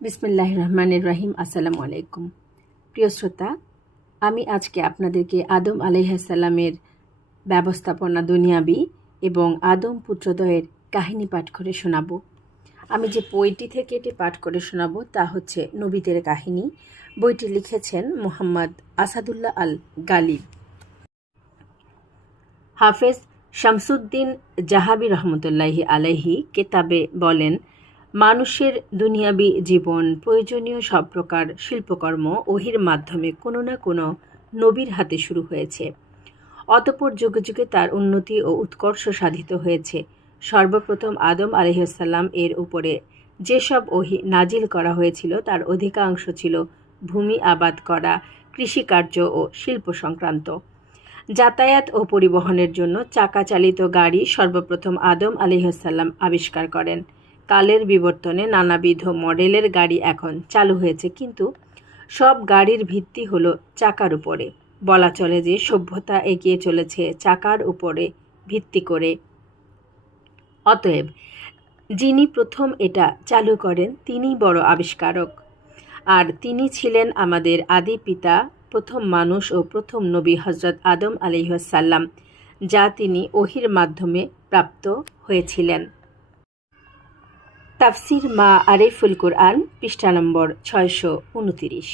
বিসমিল্লাহ রহমানের রহিম আসসালামু আলাইকুম। প্রিয় শ্রোতা, আমি আজকে আপনাদেরকে আদম আলাইহাসাল্লামের ব্যবস্থাপনা দুনিয়াবি এবং আদম পুত্রদয়ের কাহিনী পাঠ করে শোনাব। আমি যে বইটি থেকে এটি পাঠ করে শোনাবো তা হচ্ছে নবীদের কাহিনী। বইটি লিখেছেন মোহাম্মদ আসাদুল্লাহ আল গালিব। হাফেজ শামসুদ্দিন জাহাবি রহমতুল্লাহি আলাইহি কেতাবে বলেন মানুষের দুনিয়াবি জীবন, প্রয়োজনীয় সব প্রকার শিল্পকর্ম ওহির মাধ্যমে কোনো না কোনো নবীর হাতে শুরু হয়েছে। অতপর যুগে যুগে তার উন্নতি ও উৎকর্ষ সাধিত হয়েছে। সর্বপ্রথম আদম আলহিসাল্লাম এর উপরে যেসব ওহি নাজিল করা হয়েছিল তার অধিকাংশ ছিল ভূমি আবাদ করা, কৃষিকার্য ও শিল্প সংক্রান্ত। যাতায়াত ও পরিবহনের জন্য চাকা চালিত গাড়ি সর্বপ্রথম আদম আলিহাসাল্লাম আবিষ্কার করেন। কালের বিবর্তনে নানাবিধ মডেলের গাড়ি এখন চালু হয়েছে, কিন্তু সব গাড়ির ভিত্তি হলো চাকার উপরে। বলা চলে যে সভ্যতা এগিয়ে চলেছে চাকার উপরে ভিত্তি করে। অতএব যিনি প্রথম এটা চালু করেন তিনি বড় আবিষ্কারক। আর তিনি ছিলেন আমাদের আদি পিতা, প্রথম মানুষ ও প্রথম নবী হজরত আদম আলিহাসাল্লাম যা তিনি ওহির মাধ্যমে প্রাপ্ত হয়েছিলেন। তাফসির মা আরেফুল কোরআন, পৃষ্ঠা নম্বর ছয়শো উনতিরিশ।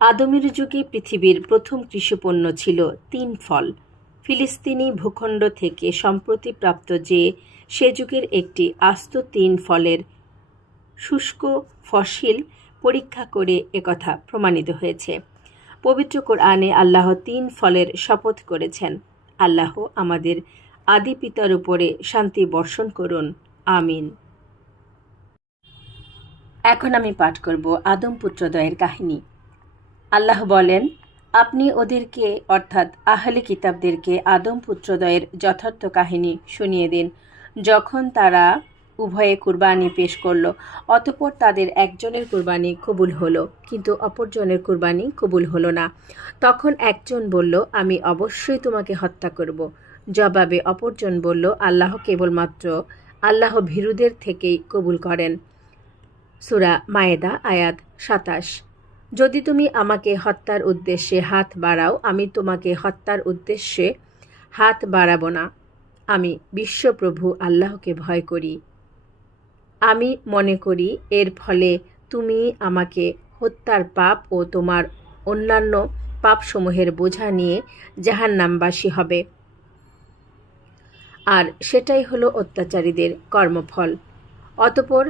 আদমের যুগে পৃথিবীর প্রথম কৃষিপণ্য ছিল তিন ফল। ফিলিস্তিনি ভূখণ্ড থেকে সম্প্রতি প্রাপ্ত যে, সে যুগের একটি আস্ত তিন ফলের শুষ্ক ফসিল পরীক্ষা করে একথা প্রমাণিত হয়েছে। পবিত্র কোরআনে আল্লাহ তিন ফলের শপথ করেছেন। আল্লাহ আমাদের আদি পিতার উপরে শান্তি বর্ষণ করুন। আমিন। এখন আমি পাঠ করব আদম পুত্রদয়ের কাহিনী। আল্লাহ বলেন, আপনি ওদেরকে, অর্থাৎ আহলে কিতাবদেরকে আদম পুত্রদয়ের যথার্থ কাহিনী শুনিয়ে দিন। যখন তারা উভয়ে কুরবানি পেশ করল, অতপর তাদের একজনের কুরবানি কবুল হলো, কিন্তু অপরজনের কুরবানি কবুল হলো না। তখন একজন বলল, আমি অবশ্যই তোমাকে হত্যা করব। জবাবে অপরজন বলল, আল্লাহ কেবলমাত্র আল্লাহ ভীরুদের থেকেই কবুল করেন। সুরা মায়েদা, আয়াত সাতাশ। যদি তুমি আমাকে হত্যার উদ্দেশ্যে হাত বাড়াও, আমি তোমাকে হত্যার উদ্দেশ্যে হাত বাড়াবো না। আমি বিশ্বপ্রভু আল্লাহকে ভয় করি। আমি মনে করি, এর ফলে তুমি আমাকে হত্যার পাপ ও তোমার অন্যান্য পাপসমূহের বোঝা নিয়ে জাহান্নামবাসী হবে। আর সেটাই হলো অত্যাচারীদের কর্মফল। অতপর